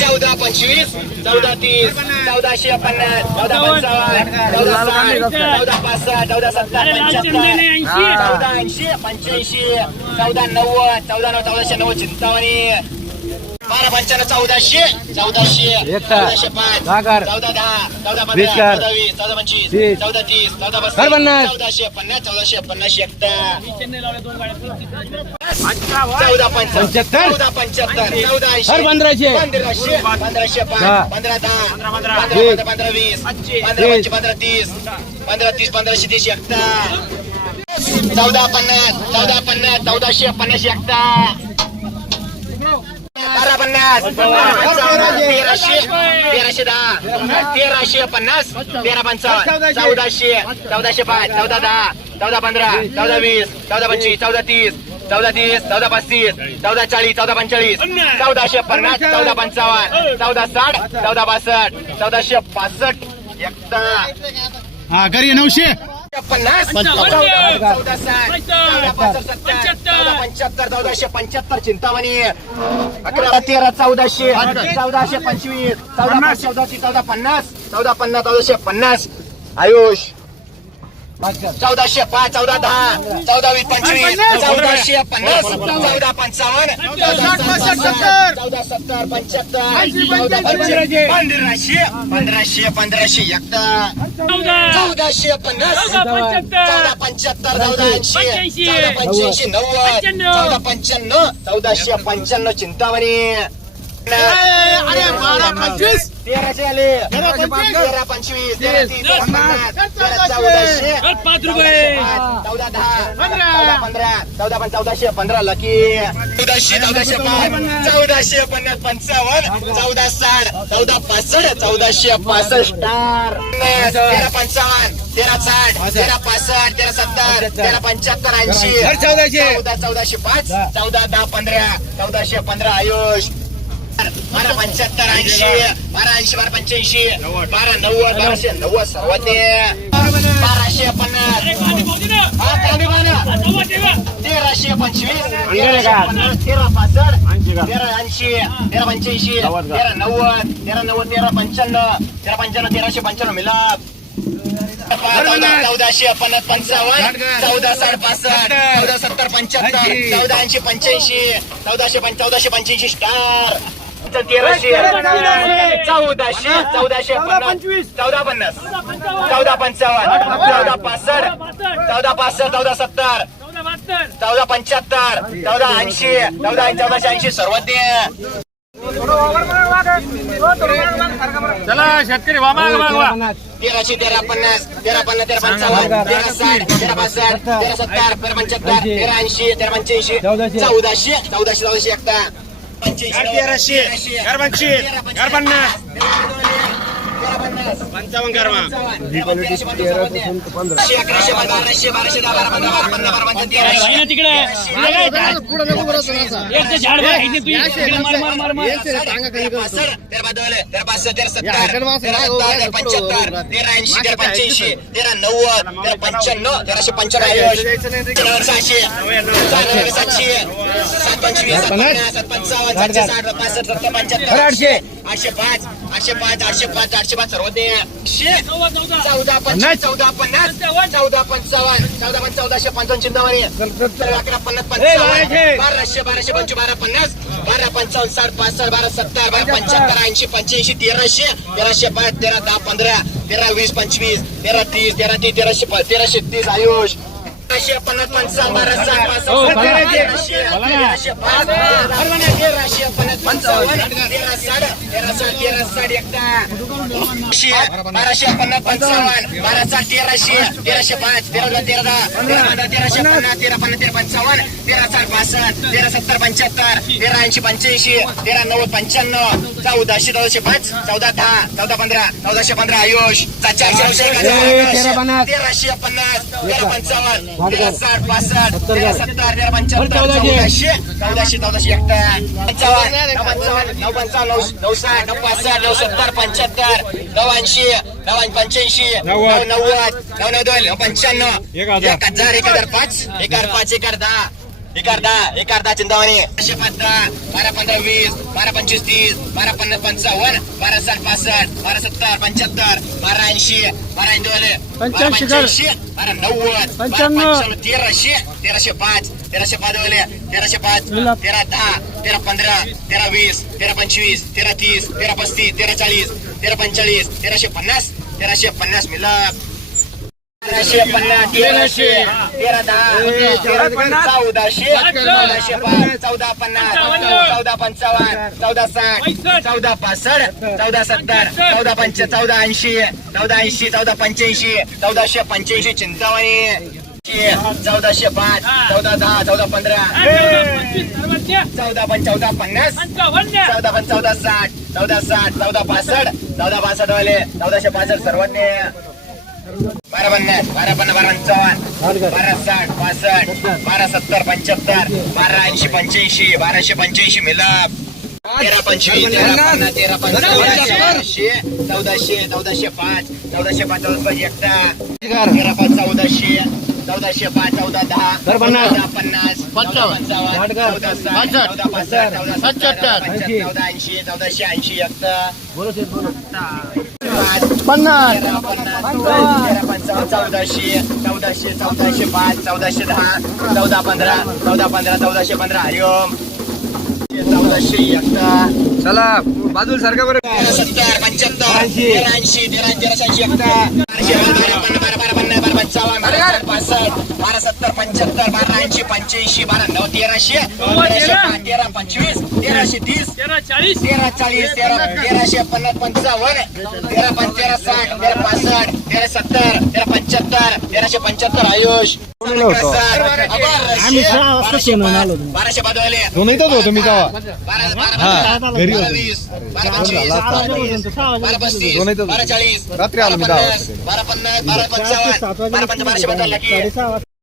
चौदा पंचवीस चौदा तीस चौदाशे पन्नास चौदा पंचावन्न चौदा साठ चौदा पासष्ट चौदा सत्तर पंच्याहत्तर चौदा ऐंशी पंच्याऐंशी चौदा नव्वद चौदा नऊ चौदाशे नव्वद चिंतावणी बारा पंच्याण्णव चौदाशे चौदाशे चौदाशे पाच चौदा दहा चौदा पंधरा चौदा वीस चौदा पंचवीस चौदा तीस चौदा पस्तीस चौदाशे पन्नास चौदाशे पन्नास एकदा चौदा पंच्याहत्तर. चौदा पंच्याहत्तर चौदा ऐंशी पंधराशे. पंधराशे पंधराशे पाच पंधरा दहा पंधरा पंधरा. पंधरा वीस. पंधरा पंचवीस. पंधरा तीस पंधरा तीस पंधराशे तीस एकदा चौदा पन्नास चौदा पन्नास चौदाशे पन्नास एकदा पन्नास तेराशे. तेराशे दहा. तेराशे पन्नास. तेरा पंचावन्न. चौदाशे. चौदाशे पाच. चौदा दहा. चौदा पंधरा. चौदा वीस. चौदा पंचवीस. चौदा तीस. चौदा तीस. चौदा पस्तीस. चौदा चाळीस. चौदा पंचेचाळीस. चौदाशे पन्नास. चौदा पंचावन्न. चौदा साठ. चौदा बासष्ट. चौदाशे पासष्ट. एकदा. हा घरी नऊशे. पन्नास चौदा साठ. पंच्याहत्तर. चौदाशे पंच्याहत्तर चिंतामणी. अकरा तेरा चौदाशे चौदाशे पंचवीस. चौदा पाच चौदाशे चौदा पन्नास. चौदा पन्नास चौदाशे पन्नास. आयुष. चौदाशे पाच चौदा दहा चौदा वीस पंचवीस चौदाशे पन्नास चौदा पंचावन्न चौदा सत्तर पंच्याहत्तर पंधराशे पंधराशे पंधराशे एकदा. चौदाशे पन्नास. चौदा पंच्याहत्तर. चौदा ऐंशी. चौदा पंच्याऐंशी नव्वद. चौदा पंच्याण्णव. चौदाशे पंच्याण्णव चिंतामणी. तेराशे आले तेरा पंचवीस तेरा तीस तेरा चौदाशे पाच रुपये चौदा दहा चौदा पंधरा चौदा पण चौदाशे पंधरा लकी चौदाशे चौदाशे पाच चौदाशे पन्नास पंचावन्न चौदा साठ चौदा पासष्ट चौदाशे पासष्ट तेरा पंचावन्न तेरा साठ तेरा पासष्ट तेरा सत्तर तेरा पंच्याहत्तर ऐंशी चौदा चौदाशे पाच चौदा दहा पंधरा चौदाशे पंधरा आयुष. पंच्याहत्तर ऐंशी बारा ऐंशी बारा पंच्याऐंशी बारा नव्वद बाराशे नव्वद सर्वात बाराशे पन्नास. तेराशे पंचवीस तेरा पासष्ट तेरा ऐंशी तेरा पंच्याऐंशी तेरा नव्वद तेरा नव्वद तेरा पंच्याण्णव तेरा पंच्याण्णव तेराशे पंच्याण्णव मिलाप. चौदा चौदाशे पंचावन्न चौदा साठ पासष्ट चौदा सत्तर पंच्याहत्तर चौदा ऐंशी पंच्याऐंशी चौदाशे चौदाशे पंच्याऐंशी स्टार. तेराशे चौदाशे चौदाशे चौदा पन्नास. चौदा पंचावन्न. चौदा पासष्ट. चौदा पासष्ट चौदा सत्तर. चौदा पंच्याहत्तर. चौदा ऐंशी. चौदा चौदाशे ऐंशी. सर्वात चला शेतकरी तेराशे तेरा पन्नास. तेरा पन्नास तेरा पंचावन्न. तेरा साठ तेरा पासष्ट तेरा सत्तर तेरा पंच्याहत्तर तेरा ऐंशी तेरा पंच्याऐंशी. चौदाशे. चौदाशे चौदाशे एकदा पंच्याऐंशी तेराशे चार पंचवीस चार पन्नास पंच्याहत्तर तेरा ऐंशी तेरा पंच्याऐंशी तेरा नव्वद तेरा पंच्याण्णव तेराशे पंच्याण्णव तेरा सहाशे सातशे सातशे सात पंचवीस सात पंचावन्न सातशे साठ पासष्ट सत्तर पंच्याहत्तर आठशे. आठशे पाच आठशे पाच आठशे पाच आठशे पाच चौदा चौदा पन्नास चौदा पंचावन्न चौदा पण चौदाशे पंचावन्न अकरा पन्नास पंचावन्न बाराशे बाराशे पंचवीस बारा पन्नास बारा पंचावन्न साठ पासष्ट बारा सत्तर बारा पंच्याहत्तर ऐंशी पंच्याऐंशी तेराशे तेराशे पाच तेरा दहा पंधरा तेरा वीस पंचवीस तेरा तीस तेरा तीस तेराशे तेराशे तीस आयुष तेराशे पन्नास पंचावन्न बारा साठ पासष्ट तेराशे तेराशे पाच तेराशे पन्नास बाराशे पन्नास पंचावन्न. बारा साठ तेराशे तेराशे पाच तेरा दोन तेरा दहा तेराशे पन्नास तेरा पन्नास तेरा पंचावन्न तेरा साठ पासष्ट तेरा सत्तर पंच्याहत्तर तेरा ऐंशी पंच्याऐंशी तेरा नव्वद पंच्याण्णव चौदाशे चौदाशे पाच चौदा दहा चौदा पंधरा चौदाशे पंधरा आयुष. हजार, तेराशे पन्नास तेरा पंचावन्न साठ पासष्ट तेरा सत्तर पंच्याहत्तर चौदाशे चौदाशे चौदाशे पंचावन्न पंचावन्न नऊ साठ नऊ पासष्ट नऊ सत्तर पंच्याहत्तर नऊ ऐंशी नऊ पंच्याऐंशी नऊ नव्वद नऊ नऊ दोन पंच्याण्णव एक हजार. एक हजार एक हजार पाच एक हजार पाच एक हजार दहा एक अर्धा एक अर्धा चिंतामणी. पाचशे पाच दहा बारा पंधरा वीस बारा पंचवीस तीस बारा पन्नास पंचावन्न बारा साठ पासष्ट बारा सत्तर पंच्याहत्तर बारा ऐंशी बारा ऐंशी पंच्याऐंशी बारा नव्वद पंच्याण्णव. तेराशे तेराशे पाच तेराशे पाच तेराशे पाच तेरा दहा तेरा पंधरा तेरा वीस तेरा पंचवीस तेरा तीस तेरा पस्तीस तेरा चाळीस तेरा पंचेचाळीस तेराशे पन्नास तेराशे पन्नास मिलक तेराशे पन्नास तेराशे तेरा दहा चौदाशे चौदाशे पाच चौदा पन्नास चौदा पंचावन्न चौदा साठ चौदा पासष्ट चौदा सत्तर चौदा पंच चौदा ऐंशी चौदा ऐंशी चौदा पंच्याऐंशी चौदाशे पंच्याऐंशी चिंतामणी चौदाशे पाच चौदा दहा चौदा पंधरा. चौदा पण चौदा पन्नास. चौदा पण चौदा साठ चौदा साठ चौदा पासष्ट चौदा पासष्ट वाले चौदाशे पासष्ट सर्वांनी बारा पन्नास बारा पन्नास बारा पंचावन्न बारा साठ पासष्ट बारा सत्तर पंच्याहत्तर बारा ऐंशी पंच्याऐंशी बाराशे पंच्याऐंशी मिलक तेरा पंचवीस तेरा तेरा चौदाशे चौदाशे पाच चौदाशे पाच चौदा पाच एकटा. तेरा पाच चौदाशे चौदाशे पाच चौदा दहा चौदा पन्नास पंचावन्न. चौदा साठ चौदा पासष्ट चौदा सत्तर चौदा ऐंशी चौदाशे ऐंशी एकटा. पन्नास. पन्नास चौदाशे चौदाशे चौदाशे पाच चौदाशे दहा चौदा पंधरा चौदा पंधरा चौदाशे पंधरा. हरिओम. चौदाशे एकटा चला बाजूला सारखा बरं. तेरा सत्तर पंच्याहत्तर तेरा ऐंशी तेरा तेराशे ऐंशी बाराशे बारा सत्तर पंच्याहत्तर बारा ऐंशी पंच्याऐंशी बारा नऊ तेराशे. तेरा. पंचवीस तेराशे तीस तेरा चाळीस. तेरा तेराशे पन्नास पंचावन्न. तेरा पंच तेरा साठ तेरा पासष्ट तेरा सत्तर तेरा पंच्याहत्तर तेराशे पंच्याहत्तर आयुष. बाराशे बाजूले होतो मी तेव्हा. रात्री आलो मी बारा दहा पन्नास